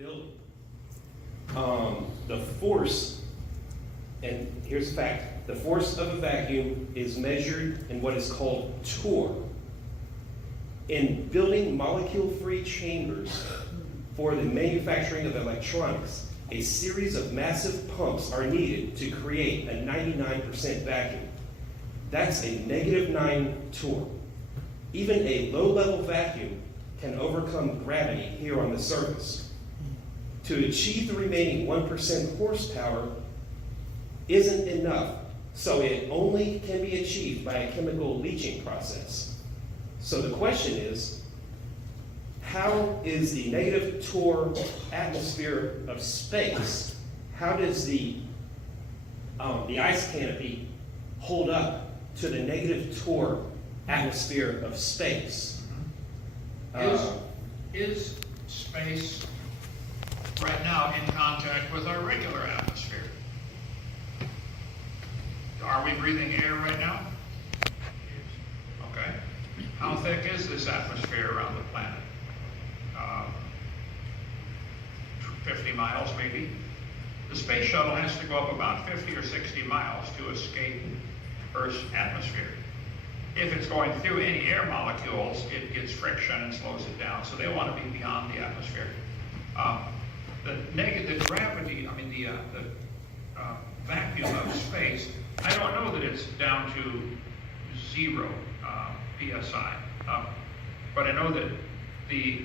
building. The force, and here's a fact, the force of a vacuum is measured in what is called torr. In building molecule-free chambers for the manufacturing of electronics, a series of massive pumps are needed to create a 99% vacuum. That's a -9 torr. Even a low-level vacuum can overcome gravity here on the surface. To achieve the remaining 1% horsepower isn't enough, so it only can be achieved by a chemical leaching process. So the question is, how is the negative torr atmosphere of space, how does the ice canopy hold up to the negative torr atmosphere of space? Is space right now in contact with our regular atmosphere? Are we breathing air right now? Okay. How thick is this atmosphere around the planet? 50 miles maybe. The space shuttle has to go up about 50 or 60 miles to escape Earth's atmosphere. If it's going through any air molecules, it gets friction and slows it down. So they want to be beyond the atmosphere. The gravity, the vacuum of space, I don't know that it's down to 0 psi. But I know that the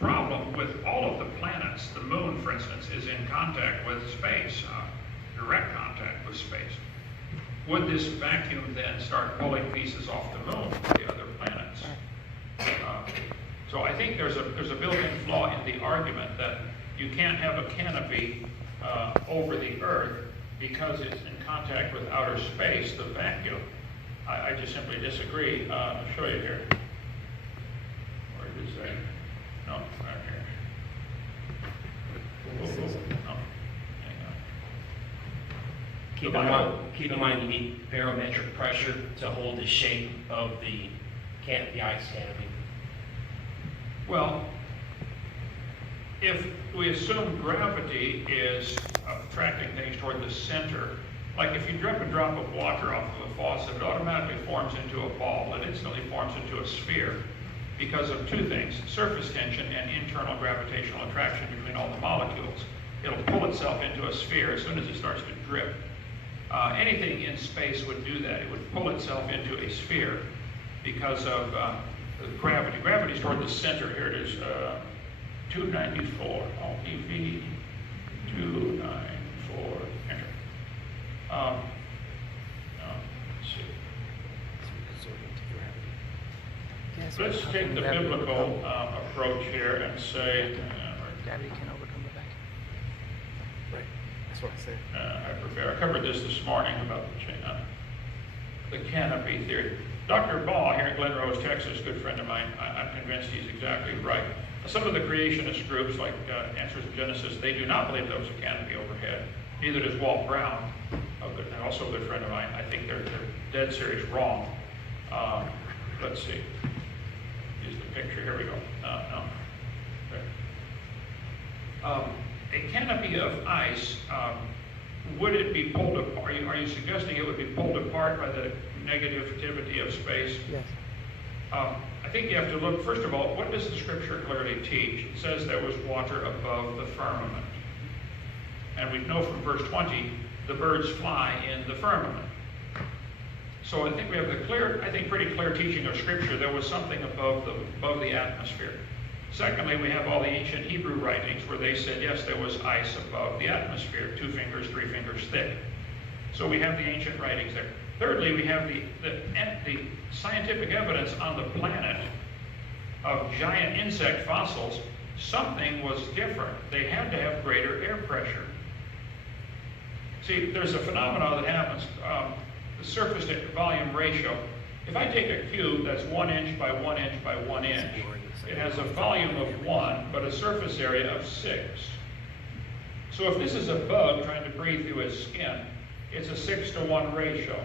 problem with all of the planets, the moon, for instance, is in contact with space, direct contact with space. Would this vacuum then start pulling pieces off the moon for the other planets? So I think there's a built-in flaw in the argument that you can't have a canopy over the Earth because it's in contact with outer space, the vacuum. I just simply disagree. I'll show you here. Where did it say? No, right here. No. Keep in mind you need barometric pressure to hold the shape of the ice canopy. Well, if we assume gravity is attracting things toward the center, like if you drip a drop of water off of a faucet, it automatically forms into a ball. It instantly forms into a sphere because of two things, surface tension and internal gravitational attraction between all the molecules. It'll pull itself into a sphere as soon as it starts to drip. Anything in space would do that. It would pull itself into a sphere because of gravity. Gravity's toward the center. Here it is, 294, LPV 294, enter. Let's see. Let's take the biblical approach here and say, gravity can overcome the vacuum. Right, that's what I said. I covered this morning about the canopy theory. Dr. Ball here in Glen Rose, Texas, good friend of mine, I'm convinced he's exactly right. Some of the creationist groups, like Answers in Genesis, they do not believe there was a canopy overhead. Neither does Walt Brown, also a good friend of mine. I think they're dead serious wrong. Let's see. Use the picture. Here we go. No. There. A canopy of ice, would it be pulled apart? Are you suggesting it would be pulled apart by the negativity of space? Yes. I think you have to look, first of all, what does the scripture clearly teach? It says there was water above the firmament. And we know from verse 20, the birds fly in the firmament. So I think we have pretty clear teaching of scripture. There was something above the atmosphere. Secondly, we have all the ancient Hebrew writings where they said, yes, there was ice above the atmosphere, 2 fingers, 3 fingers thick. So we have the ancient writings there. Thirdly, we have the scientific evidence on the planet of giant insect fossils. Something was different. They had to have greater air pressure. See, there's a phenomenon that happens, the surface to volume ratio. If I take a cube that's 1 inch by 1 inch by 1 inch, it has a volume of 1, but a surface area of 6. So if this is a bug trying to breathe through its skin, it's a 6-to-1 ratio.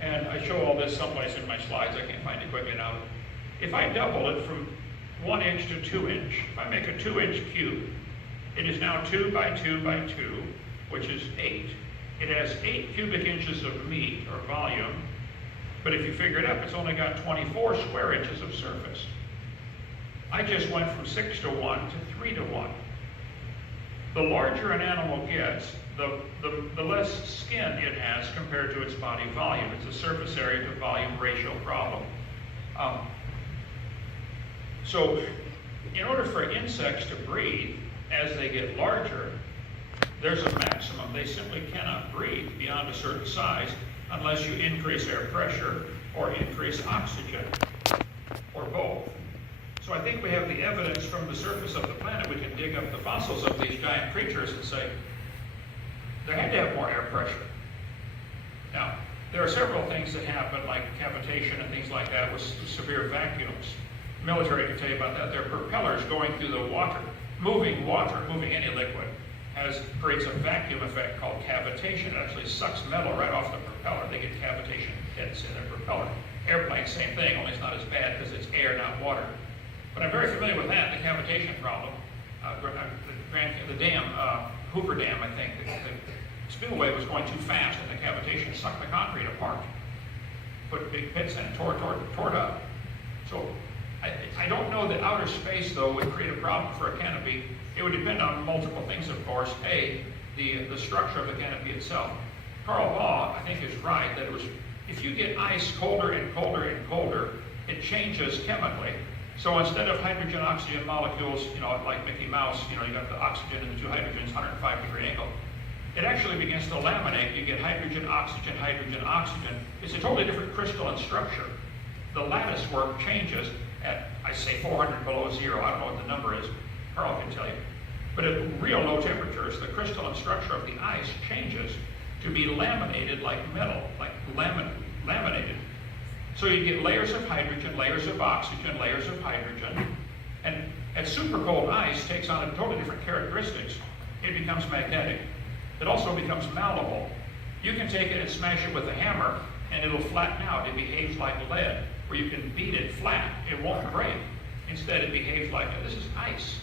And I show all this someplace in my slides. I can't find it quickly now. If I double it from 1 inch to 2 inch. If I make a 2-inch cube, it is now 2 by 2 by 2, which is 8. It has 8 cubic inches of meat or volume, but if you figure it up, it's only got 24 square inches of surface. I just went from 6 to 1 to 3 to 1. The larger an animal gets, the less skin it has compared to its body volume. It's a surface area to volume ratio problem. So in order for insects to breathe as they get larger, there's a maximum. They simply cannot breathe beyond a certain size unless you increase air pressure or increase oxygen, or both. So I think we have the evidence from the surface of the planet. We can dig up the fossils of these giant creatures and say, they had to have more air pressure. Now, there are several things that happen, like cavitation and things like that with severe vacuums. Military can tell you about that. There are propellers going through the water, moving any liquid, creates a vacuum effect called cavitation. It actually sucks metal right off the propeller. They get cavitation hits in their propeller. Airplane, same thing, only it's not as bad because it's air, not water. But I'm very familiar with that, the cavitation problem. The dam, Hoover Dam, I think, the spillway was going too fast and the cavitation sucked the concrete apart. Put big pits in, tore it up. So I don't know that outer space, though, would create a problem for a canopy. It would depend on multiple things, of course. A, the structure of the canopy itself. Carl Baugh, I think, is right that if you get ice colder and colder and colder, it changes chemically. So instead of hydrogen-oxygen molecules, like Mickey Mouse, you got the oxygen and the 2 hydrogens, 105-degree angle, it actually begins to laminate. You get hydrogen, oxygen, hydrogen, oxygen. It's a totally different crystalline structure. The lattice work changes at, I say, 400 below zero. I don't know what the number is. Carl can tell you. But at real low temperatures, the crystalline structure of the ice changes to be laminated like metal, like laminated. So you get layers of hydrogen, layers of oxygen, layers of hydrogen. And at super cold ice takes on a totally different characteristics. It becomes magnetic. It also becomes malleable. You can take it and smash it with a hammer and it'll flatten out. It behaves like lead, where you can beat it flat. It won't break. Instead, it behaves like this is ice.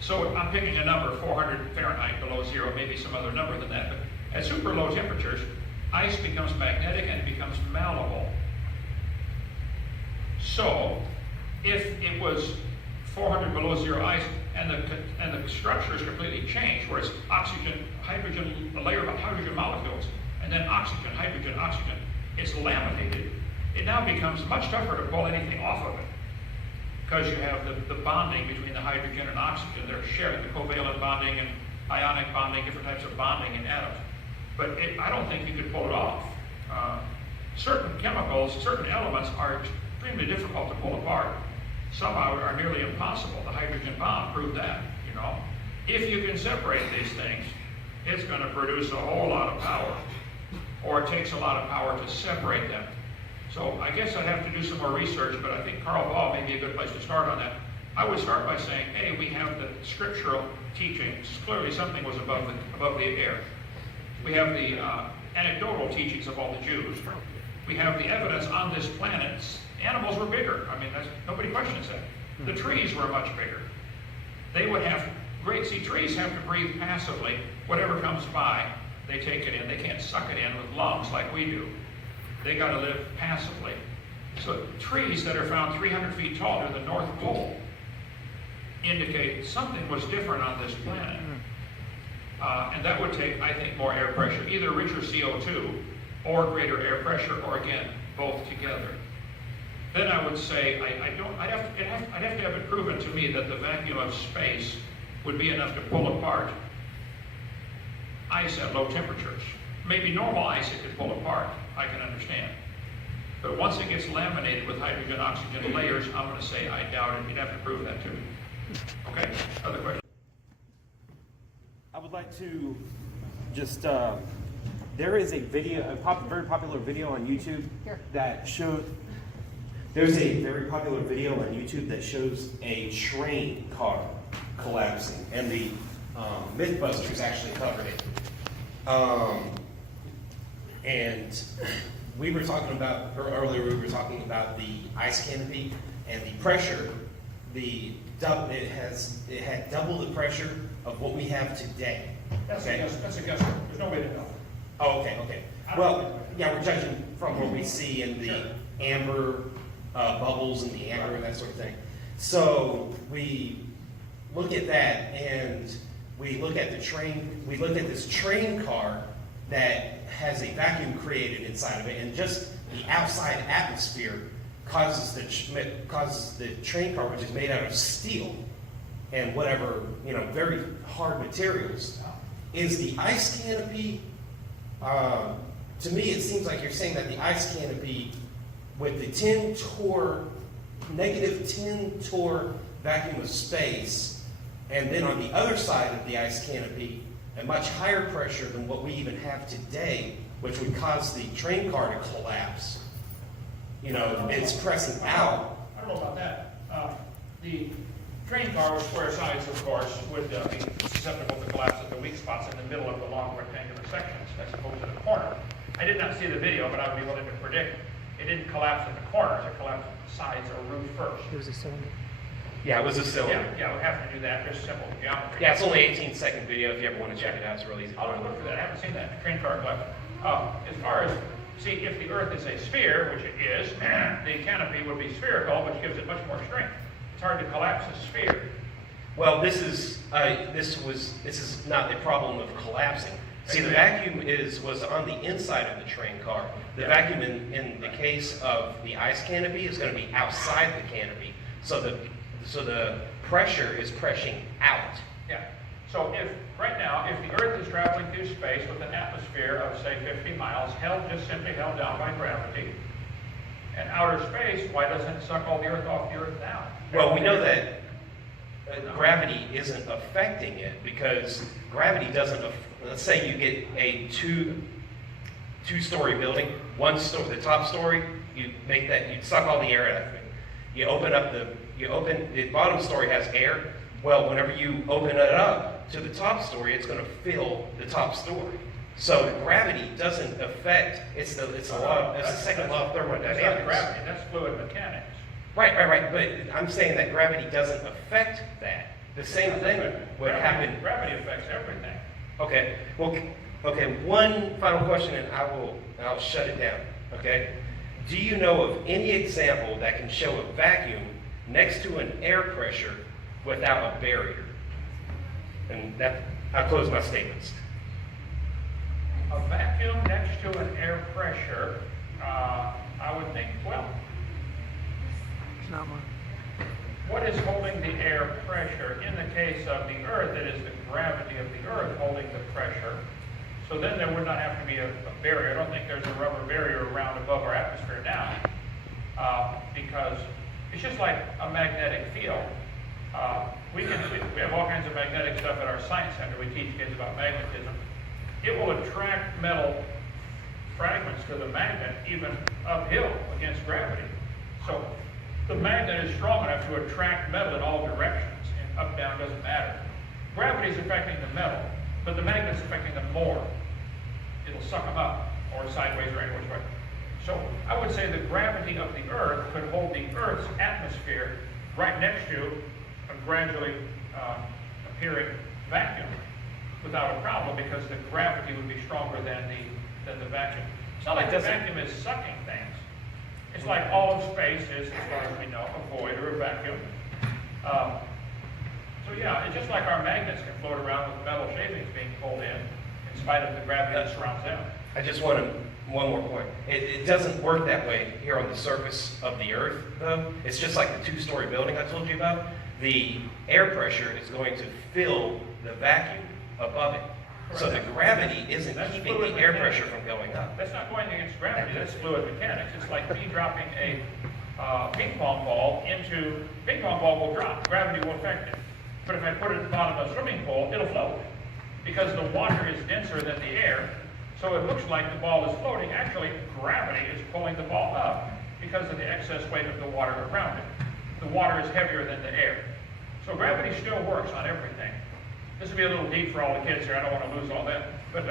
So I'm picking a number, 400 Fahrenheit below zero, maybe some other number than that. But at super low temperatures, ice becomes magnetic and it becomes malleable. So if it was 400 below zero ice and the structure is completely changed, where it's oxygen, hydrogen, a layer of hydrogen molecules, and then oxygen, hydrogen, oxygen, it's laminated. It now becomes much tougher to pull anything off of it because you have the bonding between the hydrogen and oxygen. They're sharing the covalent bonding and ionic bonding, different types of bonding in atoms. But I don't think you could pull it off. Certain chemicals, certain elements are extremely difficult to pull apart. Some are nearly impossible. The hydrogen bomb proved that, If you can separate these things, it's going to produce a whole lot of power. Or it takes a lot of power to separate them. So I guess I'd have to do some more research, but I think Carl Baugh may be a good place to start on that. I would start by saying, hey, we have the scriptural teachings. Clearly something was above the air. We have the anecdotal teachings of all the Jews. We have the evidence on this planet. Animals were bigger. I mean, nobody questions that. The trees were much bigger. They would have trees have to breathe passively. Whatever comes by, they take it in. They can't suck it in with lungs like we do. They got to live passively. So trees that are found 300 feet tall near the North Pole indicate something was different on this planet. And that would take, I think, more air pressure, either richer CO2 or greater air pressure, or again, both together. Then I would say, I'd have to have it proven to me that the vacuum of space would be enough to pull apart ice at low temperatures. Maybe normal ice it could pull apart, I can understand. But once it gets laminated with hydrogen, oxygen layers, I'm going to say I doubt it. You'd have to prove that to me. Okay, other question? I would like to just, there is a video, very popular video on YouTube that shows, there's a very popular video on YouTube that shows a train car collapsing, and the Mythbusters actually covered it. And earlier we were talking about the ice canopy and the pressure it had double the pressure of what we have today. That's Okay. that's a guess. There's no way to know. Oh, okay. Well, yeah, we're judging from what we see in the Sure. amber bubbles and the amber and that sort of thing. So we look at that and we look at this train car that has a vacuum created inside of it, and just the outside atmosphere causes the train car, which is made out of steel and whatever, very hard materials. Is the ice canopy, to me it seems like you're saying that the ice canopy with the negative 10 torr vacuum of space, and then on the other side of the ice canopy, a much higher pressure than what we even have today, which would cause the train car to collapse. It's pressing out. I don't know about that. The train car with square sides, of course, would be susceptible to collapse at the weak spots in the middle of the long rectangular sections as opposed to the corner. I did not see the video, but I would be willing to predict it didn't collapse at the corners, it collapsed at the sides or roof first. It was a cylinder. Yeah, it was a cylinder. Yeah, we have to do that, just simple geometry. Yeah, it's only 18-second video if you ever want to check it out. It's really easy. I'll look for that. I haven't seen that train car collapse. As far as, if the Earth is a sphere, which it is, the canopy would be spherical, which gives it much more strength. It's hard to collapse a sphere. Well, this is not the problem of collapsing. See, the vacuum was on the inside of the train car. The vacuum in the case of the ice canopy is going to be outside the canopy. So the pressure is pressing out. Yeah. So right now, if the Earth is traveling through space with an atmosphere of, say, 50 miles, simply held down by gravity, and outer space, why doesn't it suck all the Earth off the Earth now? Well, we know that gravity isn't affecting it because gravity doesn't. Let's say you get a two-story building. The top story, you suck all the air out of it. The bottom story has air. Well, whenever you open it up to the top story, it's going to fill the top story. So the gravity doesn't affect. It's the second law of thermodynamics. That's not gravity. That's fluid mechanics. Right. But I'm saying that gravity doesn't affect that. The same thing would happen. Gravity affects everything. Okay. Well. Okay. One final question, and I'll shut it down. Okay. Do you know of any example that can show a vacuum next to an air pressure without a barrier? And I'll close my statements. A vacuum next to an air pressure, I would think, It's not one. what is holding the air pressure? In the case of the Earth, it is the gravity of the Earth holding the pressure. So then there would not have to be a barrier. I don't think there's a rubber barrier around above our atmosphere now, because it's just like a magnetic field. We have all kinds of magnetic stuff at our science center. We teach kids about magnetism. It will attract metal fragments to the magnet even uphill against gravity. So the magnet is strong enough to attract metal in all directions, and up, down doesn't matter. Gravity is affecting the metal, but the magnet's affecting them more. It'll suck them up, or sideways, or any which way. So I would say the gravity of the Earth could hold the Earth's atmosphere right next to a gradually appearing vacuum without a problem, because the gravity would be stronger than the vacuum. It's not like the vacuum is sucking things. It's like all of space is, as far as we know, a void or a vacuum. So yeah, it's just like our magnets can float around with metal shavings being pulled in spite of the gravity that surrounds them. I just want one more point. It doesn't work that way here on the surface of the Earth, though. It's just like the two-story building I told you about. The air pressure is going to fill the vacuum above it. Correct. So the gravity isn't keeping the air pressure from going up. That's not going against gravity, that's fluid mechanics. It's like me dropping a ping pong ball into, ping pong ball will drop, gravity will affect it. But if I put it at the bottom of a swimming pool, it'll float. Because the water is denser than the air, so it looks like the ball is floating. Actually, gravity is pulling the ball up because of the excess weight of the water around it. The water is heavier than the air. So gravity still works on everything. This will be a little deep for all the kids here. I don't want to lose all that. But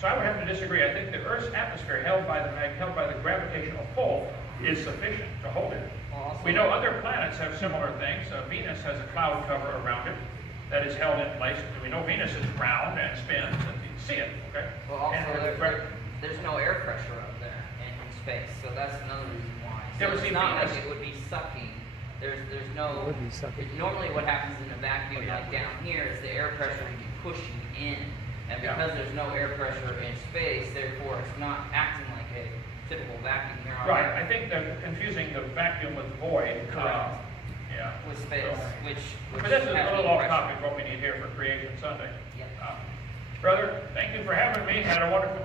so I would have to disagree. I think the Earth's atmosphere held by the gravitational pull is sufficient to hold it We know other planets have similar things. Venus has a cloud cover around it that is held in place. We know Venus is round and spins, and you can see it, okay? Well, also, And- there's no air pressure up there in space, so that's another reason why. Yeah, So but see, it's not Venus- like it would be sucking. There's no. It would be sucking. Normally, what happens in a vacuum, Oh, yeah. like down here, is the air pressure would be pushing in, and Yeah. because there's no air pressure in space, therefore it's not acting like a typical vacuum here on Right, Earth I think they're confusing the vacuum with void. Correct. Yeah. with space, which But this is a has little no off pressure. topic, what we need here for Creation Sunday. Yep. Brother, thank you for having me. Had a wonderful time.